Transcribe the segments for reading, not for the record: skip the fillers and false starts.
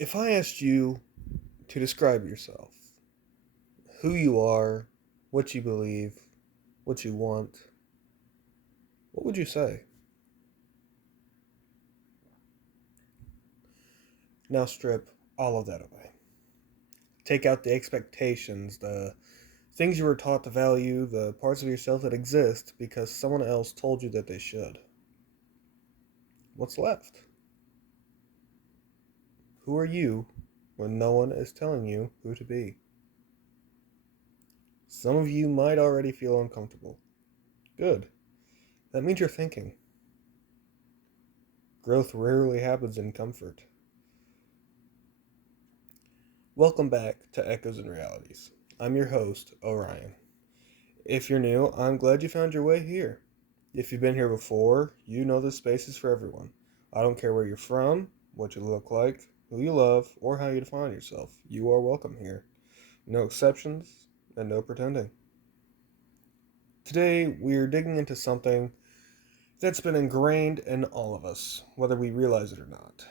If I asked you to describe yourself, who you are, what you believe, what you want, what would you say? Now strip all of that away. Take out the expectations, the things you were taught to value, the parts of yourself that exist because someone else told you that they should. What's left? Who are you when no one is telling you who to be? Some of you might already feel uncomfortable. Good. That means you're thinking. Growth rarely happens in comfort. Welcome back to Echoes and Realities. I'm your host, Orion. If you're new, I'm glad you found your way here. If you've been here before, you know this space is for everyone. I don't care where you're from, what you look like, who you love, or how you define yourself. You are welcome here. No exceptions and no pretending. Today, we're digging into something that's been ingrained in all of us, whether we realize it or not.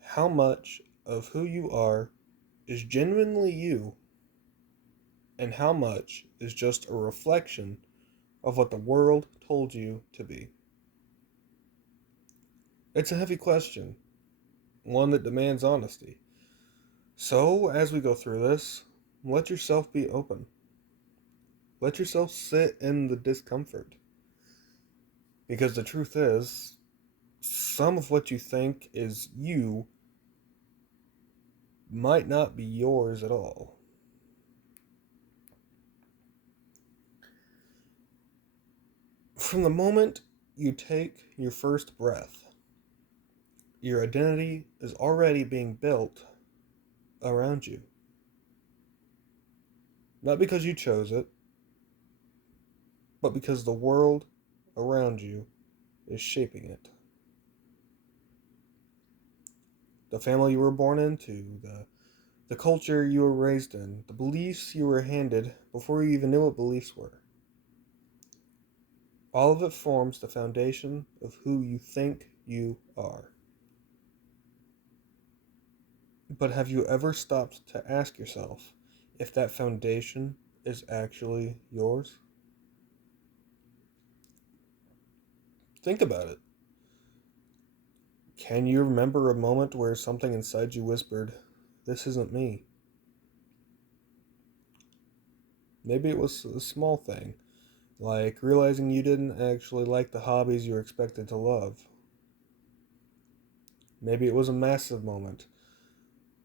How much of who you are is genuinely you, and how much is just a reflection of what the world told you to be? It's a heavy question, one that demands honesty. So, as we go through this, let yourself be open. Let yourself sit in the discomfort. Because the truth is, some of what you think is you might not be yours at all. From the moment you take your first breath, your identity is already being built around you. Not because you chose it, but because the world around you is shaping it. The family you were born into, the culture you were raised in, the beliefs you were handed before you even knew what beliefs were. All of it forms the foundation of who you think you are. But have you ever stopped to ask yourself if that foundation is actually yours? Think about it. Can you remember a moment where something inside you whispered, "This isn't me"? Maybe it was a small thing, like realizing you didn't actually like the hobbies you were expected to love. Maybe it was a massive moment,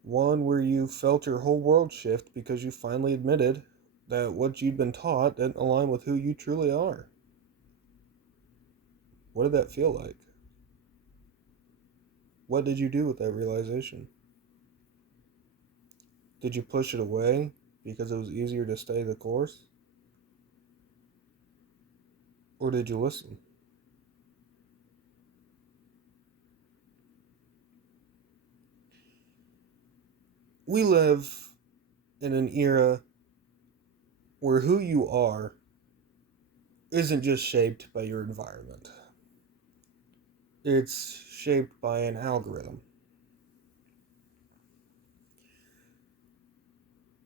one where you felt your whole world shift because you finally admitted that what you'd been taught didn't align with who you truly are. What did that feel like? What did you do with that realization? Did you push it away because it was easier to stay the course? Or did you listen? We live in an era where who you are isn't just shaped by your environment, it's shaped by an algorithm.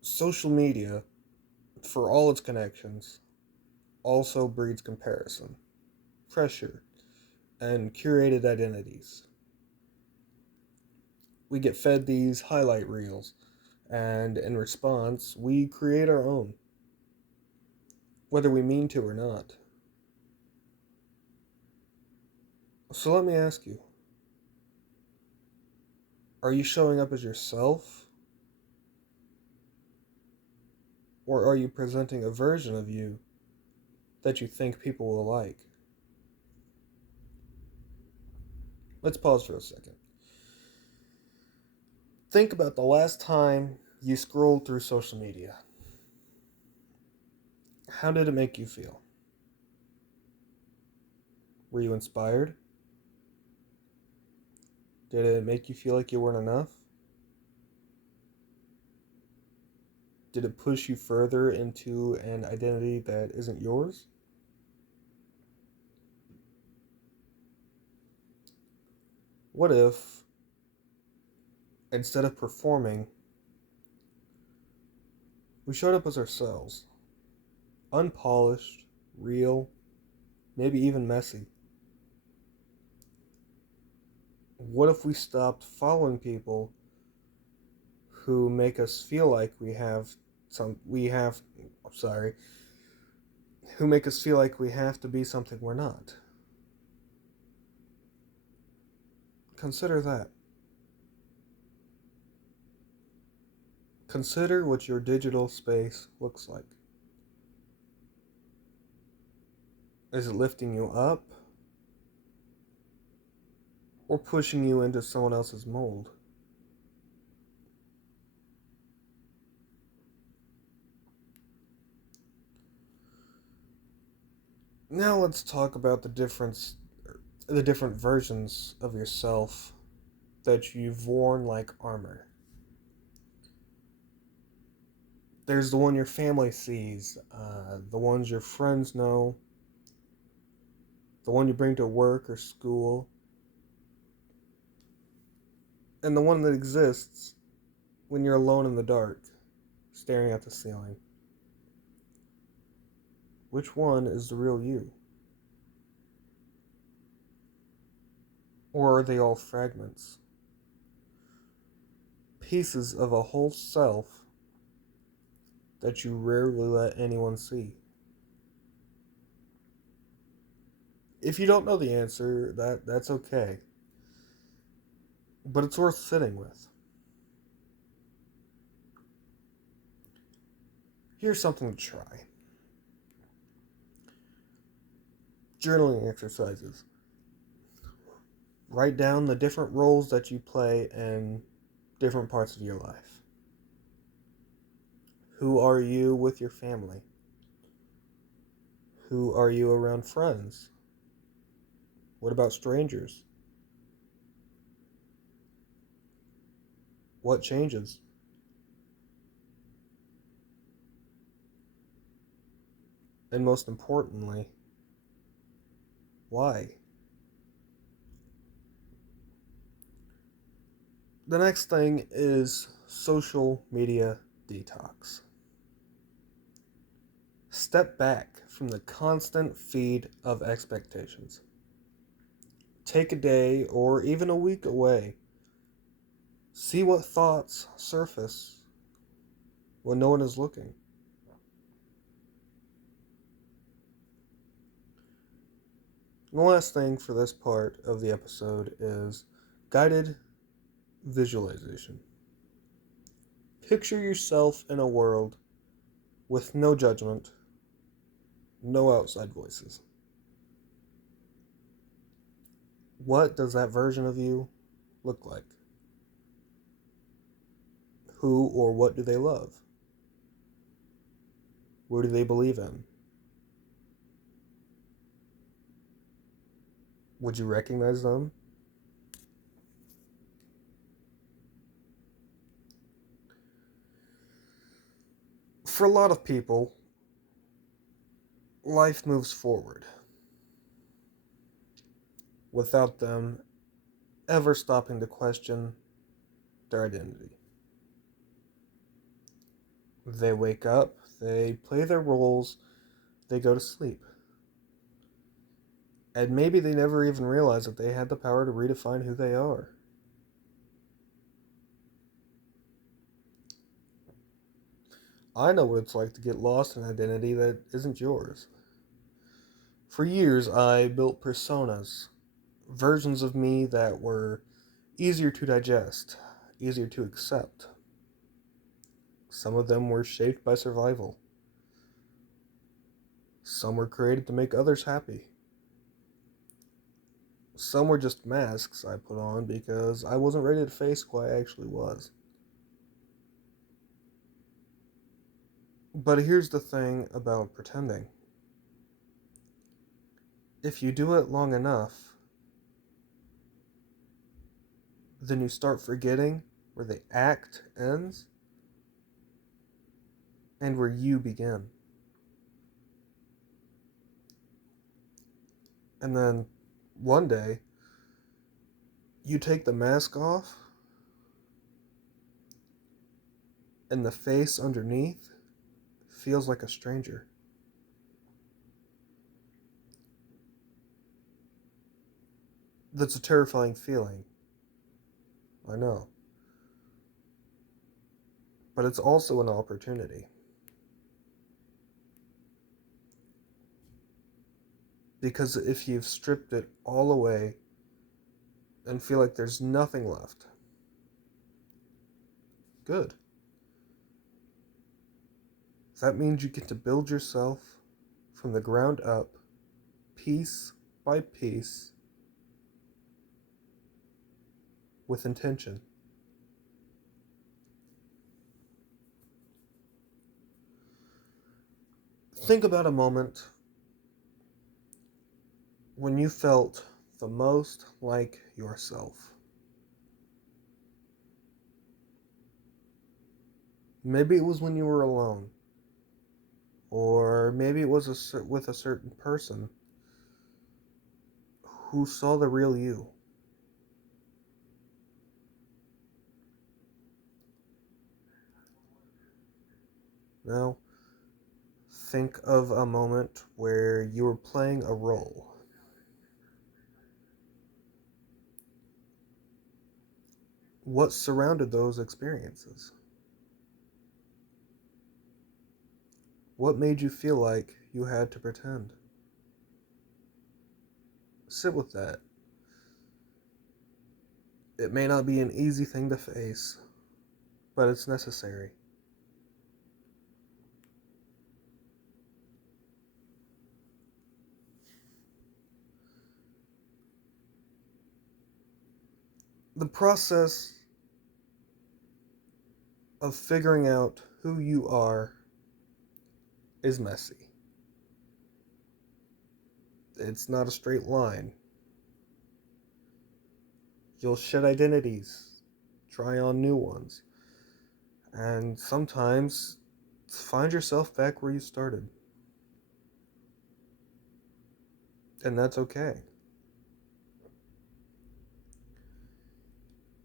Social media, for all its connections, also breeds comparison, pressure, and curated identities. We get fed these highlight reels, and in response, we create our own, whether we mean to or not. So let me ask you, are you showing up as yourself? Or are you presenting a version of you that you think people will like? Let's pause for a second. Think about the last time you scrolled through social media. How did it make you feel? Were you inspired? Did it make you feel like you weren't enough? Did it push you further into an identity that isn't yours? What if Instead of performing, we showed up as ourselves, unpolished, real, maybe even messy. What if we stopped following people who make us feel like sorry, who make us feel like we have to be something we're not? Consider that. Consider what your digital space looks like. Is it lifting you up or pushing you into someone else's mold? Now let's talk about the different versions of yourself that you've worn like armor. There's the one your family sees, the ones your friends know, the one you bring to work or school, and the one that exists when you're alone in the dark, staring at the ceiling. Which one is the real you? Or are they all fragments? Pieces of a whole self that you rarely let anyone see. If you don't know the answer, that's okay. But it's worth sitting with. Here's something to try. Journaling exercises. Write down the different roles that you play in different parts of your life. Who are you with your family? Who are you around friends? What about strangers? What changes? And most importantly, why? The next thing is social media detox. Step back from the constant feed of expectations. Take a day or even a week away. See what thoughts surface when no one is looking. And the last thing for this part of the episode is guided visualization. Picture yourself in a world with no judgment, no outside voices. What does that version of you look like? Who or what do they love? What do they believe in? Would you recognize them? For a lot of people, life moves forward without them ever stopping to question their identity. They wake up, they play their roles, they go to sleep. And maybe they never even realize that they had the power to redefine who they are. I know what it's like to get lost in an identity that isn't yours. For years, I built personas, versions of me that were easier to digest, easier to accept. Some of them were shaped by survival. Some were created to make others happy. Some were just masks I put on because I wasn't ready to face who I actually was. But here's the thing about pretending. If you do it long enough, then you start forgetting where the act ends and where you begin. And then one day, you take the mask off and the face underneath feels like a stranger. That's a terrifying feeling, I know. But it's also an opportunity. Because if you've stripped it all away and feel like there's nothing left, good. That means you get to build yourself from the ground up, piece by piece, with intention. Think about a moment when you felt the most like yourself. Maybe it was when you were alone, or maybe it was with a certain person who saw the real you. Now, think of a moment where you were playing a role. What surrounded those experiences? What made you feel like you had to pretend? Sit with that. It may not be an easy thing to face, but it's necessary. The process of figuring out who you are is messy. It's not a straight line. You'll shed identities, try on new ones, and sometimes find yourself back where you started. And that's okay.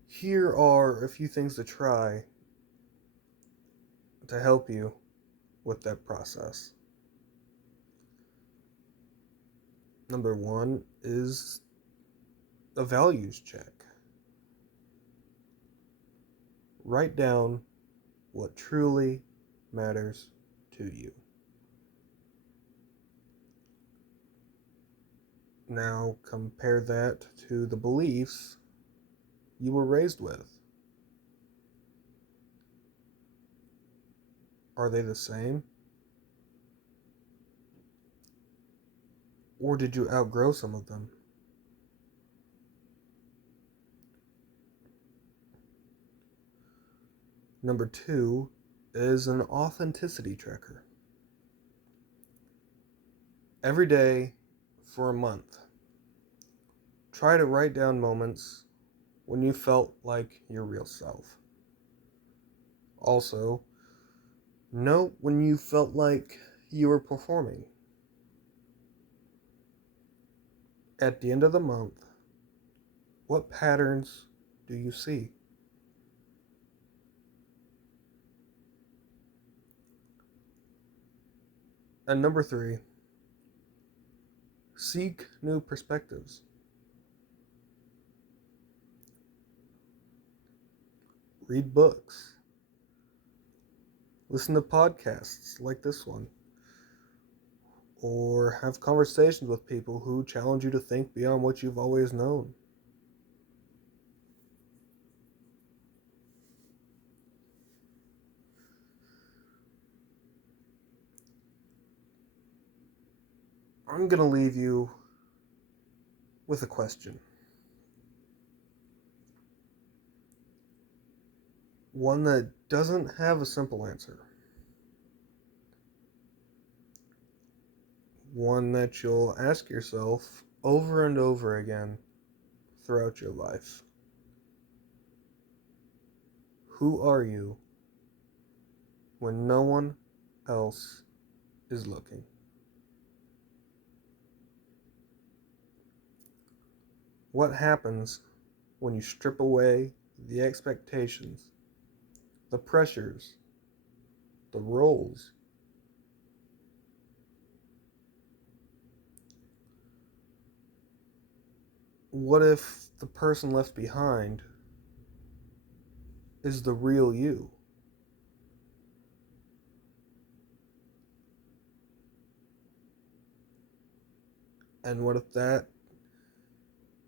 Here are a few things to try to help you with that process. Number one is a values check. Write down what truly matters to you. Now compare that to the beliefs you were raised with. Are they the same? Or did you outgrow some of them? Number two is an authenticity tracker. Every day for a month, try to write down moments when you felt like your real self. Also, note when you felt like you were performing. At the end of the month, what patterns do you see? And number three, seek new perspectives. Read books. Listen to podcasts like this one. Or have conversations with people who challenge you to think beyond what you've always known. I'm going to leave you with a question. One that doesn't have a simple answer. One that you'll ask yourself over and over again throughout your life. Who are you when no one else is looking? What happens when you strip away the expectations, the pressures, the roles. What if the person left behind is the real you? And what if that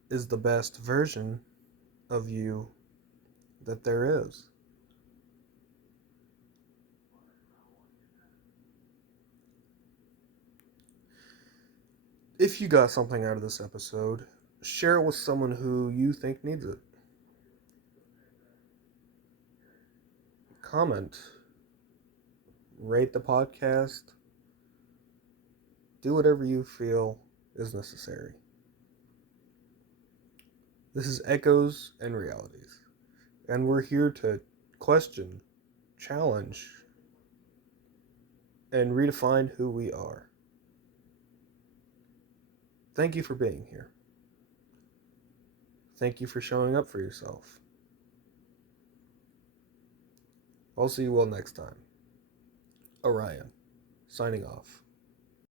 is the best version of you that there is? If you got something out of this episode, share it with someone who you think needs it. Comment, rate the podcast, do whatever you feel is necessary. This is Echoes and Realities, and we're here to question, challenge, and redefine who we are. Thank you for being here. Thank you for showing up for yourself. I'll see you all next time. Orion, signing off.